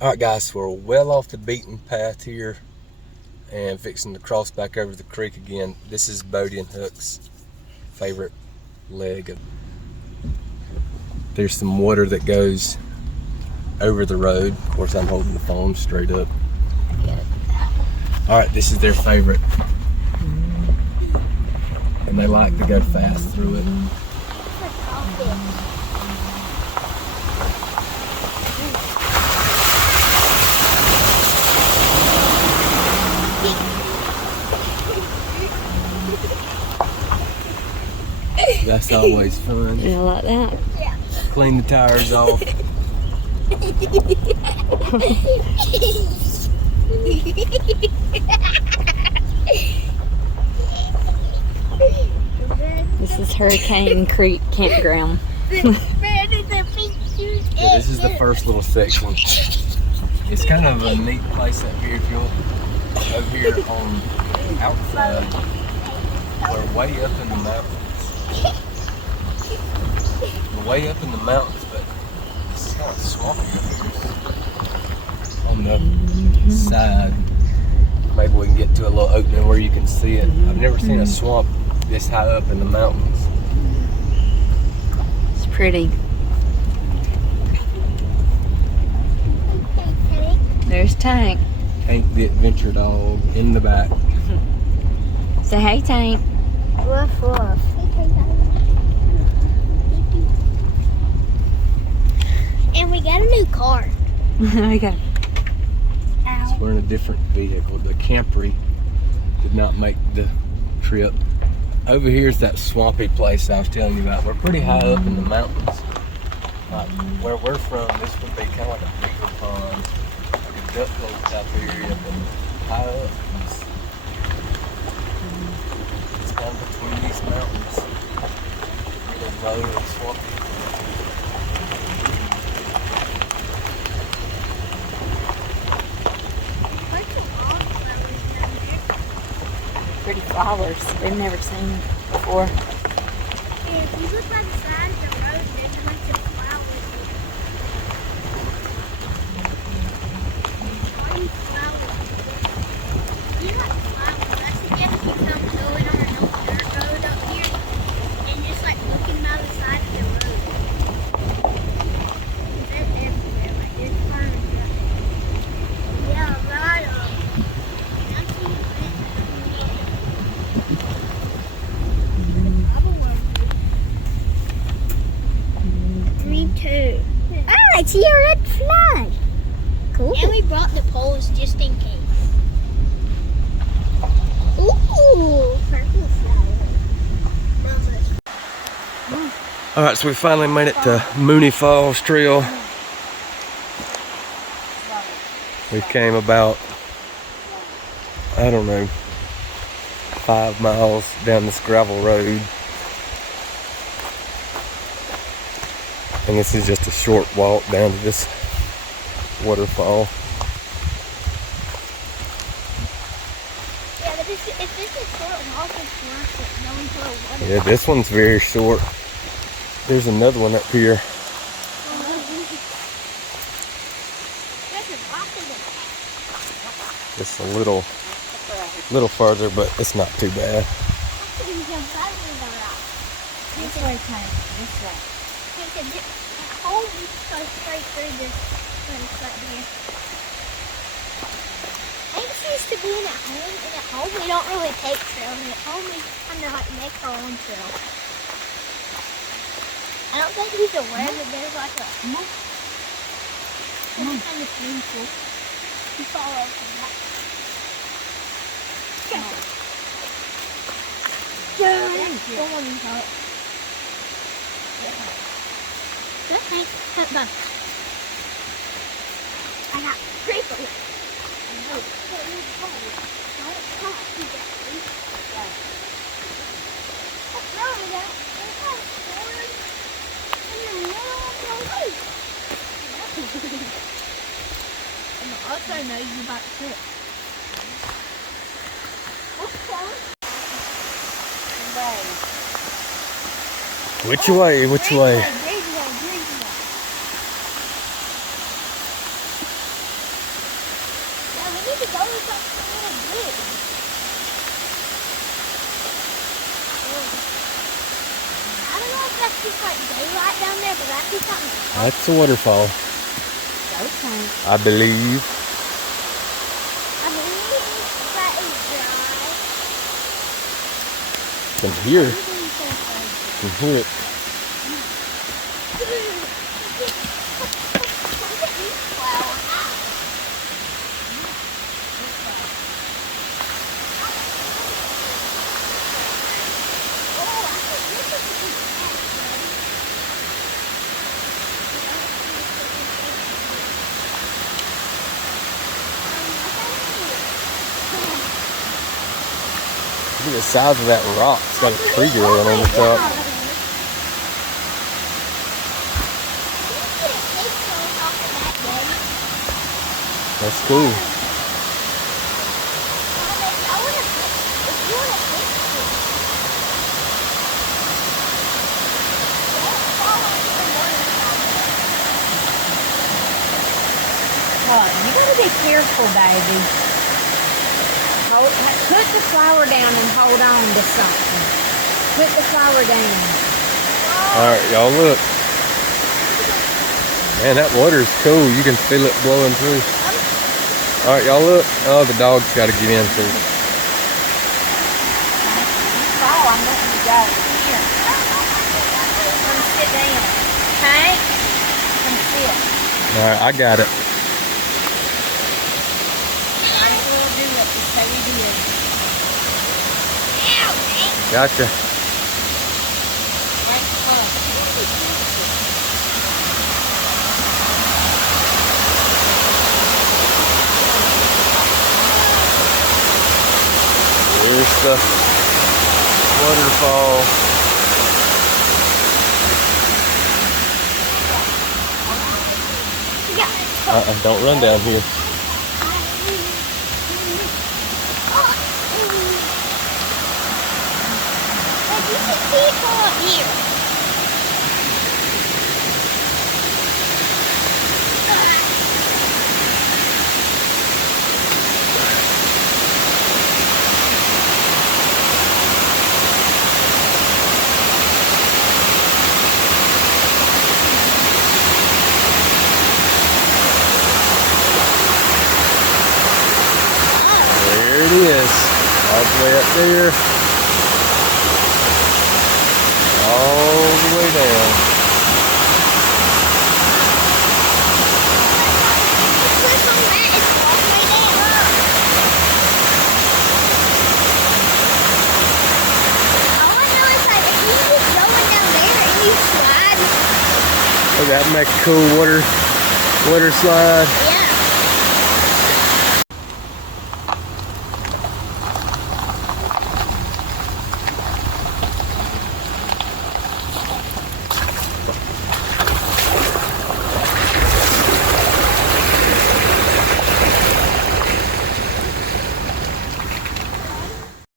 Alright guys, so we're well off the beaten path here and fixing to cross back over the creek again. This is Bodie and Hook's favorite leg. There's some water that goes over the road. Of course, I'm holding the phone straight up. Alright, this is their favorite. And they like to go fast through it. That's always fun. Yeah, like that. Yeah. Clean the tires off. This is Hurricane Creek Campground. Yeah, this is the first little section. It's kind of a neat place up here. If you're over here on the outside, we're way up in the mountains. We're way up in the mountains, but it's kind of swampy up here. On the side, maybe we can get to a little opening where you can see it. I've never seen a swamp this high up in the mountains. It's pretty. There's Tank. Tank the adventure dog in the back. Say hey, Tank. Woof woof. And we got a new car. Okay. Ow. We're in a different vehicle. The Camry did not make the trip. Over here is that swampy place I was telling you about. We're pretty high up in the mountains. Where we're from, this would be kind of like a beaver pond, like a duck lake type area, but high up. It's kind of between these mountains. Really low and swampy. Pretty flowers. We've never seen before. Yeah, if you look by the side of the road, there's a bunch of flowers. All these flowers. You like flowers. I suggest you come going on a no dirt road up here and just like looking by the side of the road. They're everywhere. Like there's farmers up there. Yeah, a lot of them. And I've seen plants. Me too. Oh, I see a red flag. Cool. And we brought the poles just in case. Ooh, purple flower. Mama's. Alright, so we finally made it to Mooney Falls Trail. We came about, I don't know, 5 miles down this gravel road. And this is just a short walk down to this waterfall. Yeah, but if this is short walk, it's worth it going to a water. Yeah, this one's very short. There's another one up here. There's a rock in it. It's a little farther, but it's not too bad. Actually, you can find the rock. This way, Tank. This way. The hole just goes straight through this place right here. Thanks used to being at home, and at home we don't really take trails. At home we kind of like make our own trail. I don't think he's aware that there's like a kind of painful. You fall over that. Don't want to help. Good, thanks. Cut back. I got cripples. And the other knows you about to trip. Which way? Which way? to go to something really big. I don't know if that's just like daylight down there, but that's just something. That's a waterfall, Okay. I believe. I believe that is dry. From here, Everything's so crazy. from here. Look at these flowers. Oh, I think this is a good catch, buddy. Look at the size of that rock. It's got a tree growing on the top. That's cool. What? You gotta be careful, baby. Put the flower down and hold on to something. Put the flower down. Alright, y'all look. Man, that water's cool. You can feel it blowing through. Alright, y'all look. Oh, the dog's got to get in too. Oh, I'm letting you go. Here. Come sit down. Hank, come sit. Alright, I got it. Might as well do it just so we did. Gotcha. Thanks for Here's the waterfall. Don't run down here. You can see it go up here. There it is. All the way up there. All the way down. Click on that, it's all the way down. All I know is like if you just going down there and you slide, Look at that, make a cool water slide. yeah.